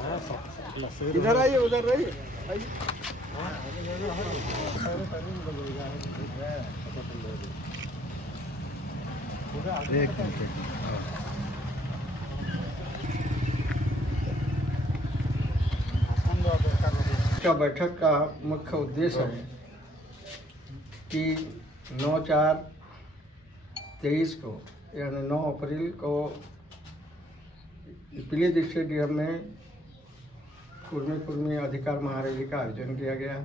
इधर आइए, उधर रहिए, आइए। एक मिनट। का बैठक का मुख्य उद्देश्य है कि 9/4/23 को यानी 9 अप्रैल को पीलीभीत स्टेडियम में कुर्मी अधिकार महारैली का आयोजन किया गया।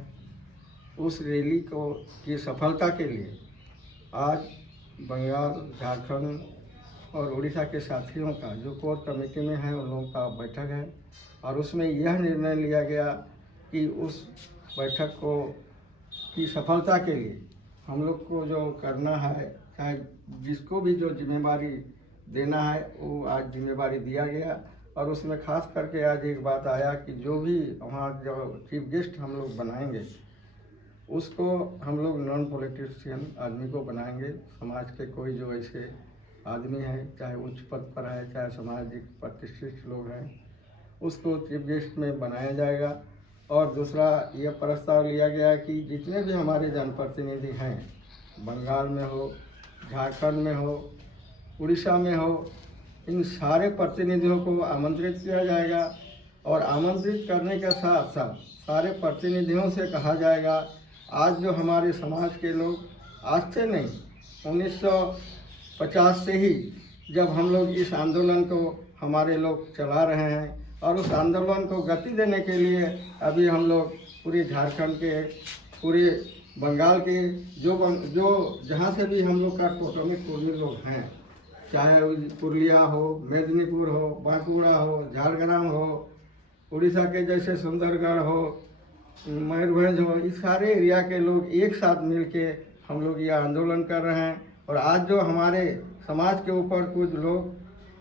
उस रैली को की सफलता के लिए आज बंगाल, झारखंड और उड़ीसा के साथियों का जो कोर कमेटी में है उन लोगों का बैठक है और उसमें यह निर्णय लिया गया कि उस बैठक को की सफलता के लिए हम लोग को जो करना है, चाहे जिसको भी जो जिम्मेवारी देना है वो आज जिम्मेवारी दिया गया। और उसमें खास करके आज एक बात आया कि जो भी वहाँ जो चीफ गेस्ट हम लोग बनाएंगे उसको हम लोग नॉन पॉलिटिशियन आदमी को बनाएंगे। समाज के कोई जो ऐसे आदमी है, चाहे उच्च पद पर है, चाहे सामाजिक प्रतिष्ठित लोग हैं, उसको चीफ गेस्ट में बनाया जाएगा। और दूसरा यह प्रस्ताव लिया गया कि जितने भी हमारे जनप्रतिनिधि हैं, बंगाल में हो, झारखंड में हो, उड़ीसा में हो, इन सारे प्रतिनिधियों को आमंत्रित किया जाएगा। और आमंत्रित करने के साथ साथ सारे प्रतिनिधियों से कहा जाएगा, आज जो हमारे समाज के लोग आज से नहीं 1950 से ही जब हम लोग इस आंदोलन को हमारे लोग चला रहे हैं और उस आंदोलन को गति देने के लिए अभी हम लोग पूरे झारखंड के, पूरे बंगाल के जो जहाँ से भी हम लोग का टोटमिक कुर्मी लोग हैं, चाहे पुरुलिया हो, मेदिनीपुर हो, बांकुड़ा हो, झारग्राम हो, उड़ीसा के जैसे सुंदरगढ़ हो, मयूरभंज हो, इस सारे एरिया के लोग एक साथ मिलके हम लोग ये आंदोलन कर रहे हैं। और आज जो हमारे समाज के ऊपर कुछ लोग,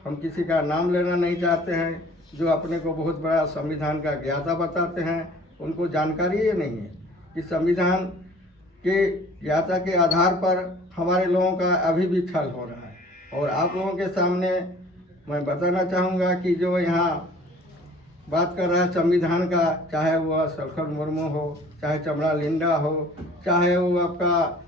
हम किसी का नाम लेना नहीं चाहते हैं, जो अपने को बहुत बड़ा संविधान का ज्ञाता बताते हैं, उनको जानकारी ये नहीं है कि संविधान के ज्ञाता के आधार पर हमारे लोगों का अभी भी छल हो रहा है। और आप लोगों के सामने मैं बताना चाहूँगा कि जो यहाँ बात कर रहा है संविधान का, चाहे वह सरखर मुर्मू हो, चाहे चमड़ा लिंडा हो, चाहे वो आपका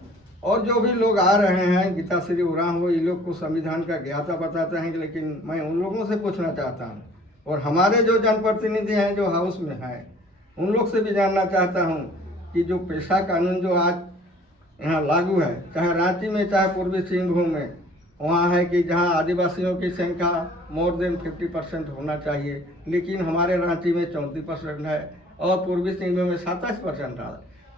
और जो भी लोग आ रहे हैं, गीता श्री उराम हो, ये लोग को संविधान का ज्ञाता बताते हैं। लेकिन मैं उन लोगों से पूछना चाहता हूँ और हमारे जो जनप्रतिनिधि हैं जो हाउस में हैं, उन लोग से भी जानना चाहता हूँ कि जो पेशा कानून जो आज यहाँ लागू है, चाहे रांची में चाहे पूर्वी सिंहभूम में, वहाँ है कि जहाँ आदिवासियों की संख्या मोर देन 50% होना चाहिए, लेकिन हमारे रांची में 34% है और पूर्वी सिंहभूम में 27% है।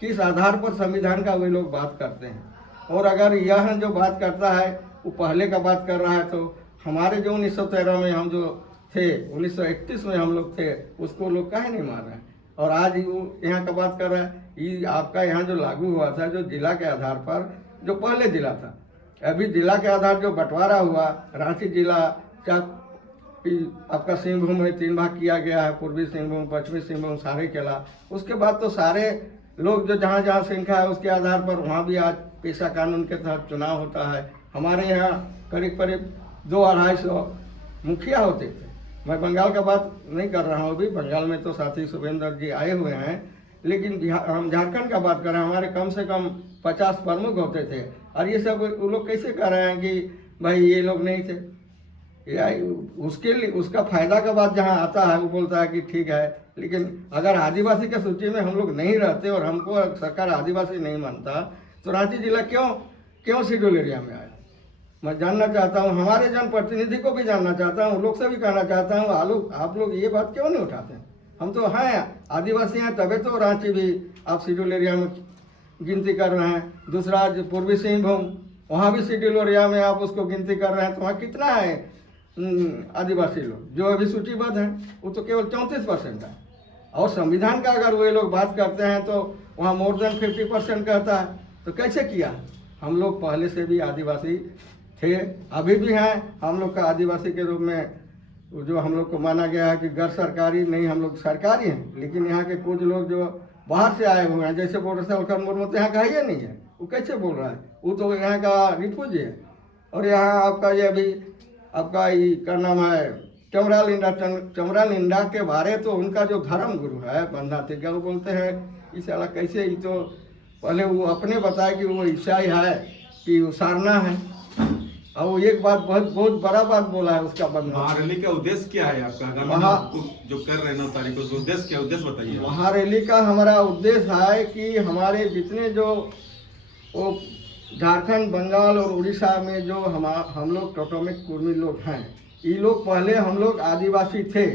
किस आधार पर संविधान का वे लोग बात करते हैं? और अगर यह जो बात करता है वो पहले का बात कर रहा है, तो हमारे जो 1913 में हम जो थे, 1931 में हम लोग थे, उसको लोग काहे नहीं मार रहे हैं? और आज वो यहाँ का बात कर रहा है। ये आपका यहाँ जो लागू हुआ था, जो जिला के आधार पर, जो पहले जिला था, अभी जिला के आधार जो बंटवारा हुआ, रांची जिला आपका सिंहभूम में 3 भाग किया गया है, पूर्वी सिंहभूम, पश्चिमी सिंहभूम, सरायकेला। उसके बाद तो सारे लोग जो जहाँ जहाँ संख्या है उसके आधार पर वहाँ भी आज पेशा कानून के तहत चुनाव होता है। हमारे यहाँ करीब करीब 200-250 मुखिया होते थे। मैं बंगाल का बात नहीं कर रहा हूँ, अभी बंगाल में तो साथी शुभेंद्र जी आए हुए हैं, लेकिन हम झारखंड का बात कर रहे हैं, हमारे कम से कम 50 प्रमुख होते थे। और ये सब वो लोग कैसे कह रहे हैं कि भाई ये लोग नहीं थे? या उसके लिए उसका फायदा का बात जहाँ आता है वो बोलता है कि ठीक है, लेकिन अगर आदिवासी के सूची में हम लोग नहीं रहते और हमको सरकार आदिवासी नहीं मानता, तो रांची जिला क्यों शेड्यूल एरिया में आया? मैं जानना चाहता हूँ, हमारे जनप्रतिनिधि को भी जानना चाहता हूँ, लोग से भी कहना चाहता हूँ, आप लोग ये बात क्यों नहीं उठाते हैं? हम तो हैं आदिवासी हैं, तभी तो रांची भी आप शेड्यूल एरिया में गिनती कर रहे हैं। दूसरा जो पूर्वी सिंहभूम, वहाँ भी शेड्यूल एरिया में आप उसको गिनती कर रहे हैं, तो वहाँ कितना है आदिवासी लोग जो अभी सूचीबद्ध हैं? वो तो केवल 34% है। और संविधान का अगर वे लोग बात करते हैं तो वहाँ मोर देन 50% कहता है। तो कैसे किया? हम लोग पहले से भी आदिवासी थे, अभी भी हैं। हम लोग का आदिवासी के रूप में जो हम लोग को माना गया है कि गैर सरकारी नहीं, हम लोग सरकारी हैं, लेकिन यहाँ के कुछ लोग जो बाहर से आए हुए हैं, जैसे बोल रहे सरखर मुर्मू, तो यहाँ का ही नहीं है। वो कैसे बोल रहा है? वो तो यहाँ का रिफ्यूजी है। और यहाँ आपका ये अभी आपका ये क्या नाम है, चमरा लिंडा के बारे तो उनका जो धर्म गुरु है बंधा तिग्गा वो बोलते हैं इस साला कैसे ही तो पहले वो अपने बताए कि वो ईसाई है कि उसारना है और वो एक बात बहुत बड़ा बात बोला है उसका बंधा। महारैली का उद्देश्य क्या है आपका आगामी जो कर रहे हैं 9 तारीख को, उसका उद्देश्य क्या, उद्देश्य बताइए। महारैली का हमारा उद्देश्य है कि हमारे जितने जो वो झारखंड, बंगाल और उड़ीसा में जो हम लोग टोटोमिक कुर्मी लोग हैं, ये लोग पहले हम लोग आदिवासी थे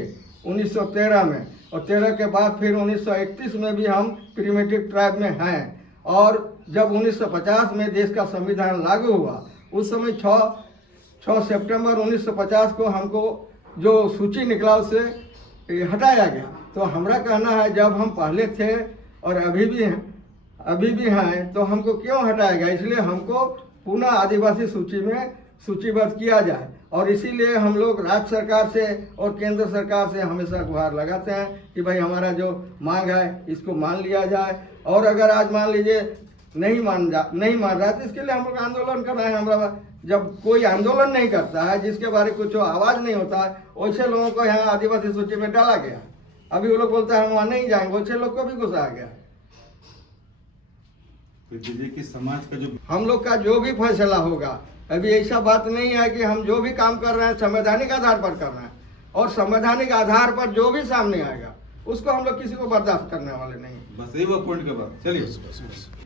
1913 में, और 13 के बाद फिर 1931 में भी हम प्रिमिटिव ट्राइब में हैं। और जब 1950 में देश का संविधान लागू हुआ उस समय 6 सितंबर 1950 को हमको जो सूची निकला उससे हटाया गया। तो हमारा कहना है जब हम पहले थे और अभी भी हैं तो हमको क्यों हटाया गया, इसलिए हमको पुनः आदिवासी सूची में सूचीबद्ध किया जाए। और इसीलिए हम लोग राज्य सरकार से और केंद्र सरकार से हमेशा गुहार लगाते हैं कि भाई हमारा जो मांग है इसको मान लिया जाए। और अगर आज मान लीजिए नहीं मान रहा है तो इसके लिए हम लोग आंदोलन कर रहे हैं। हमारा जब कोई आंदोलन नहीं करता है, जिसके बारे में कुछ आवाज़ नहीं होता है, वैसे लोगों को यहाँ आदिवासी सूची में डाला गया। अभी वो लोग बोलते हैं हम वहाँ नहीं जाएंगे, वैसे लोग को भी घुसाया गया। कि समाज का जो हम लोग का जो भी फैसला होगा, अभी ऐसा बात नहीं है कि हम जो भी काम कर रहे हैं संवैधानिक आधार पर कर रहे हैं, और संवैधानिक आधार पर जो भी सामने आएगा उसको हम लोग किसी को बर्दाश्त करने वाले नहीं। बस यही वो पॉइंट के बाद चलिए।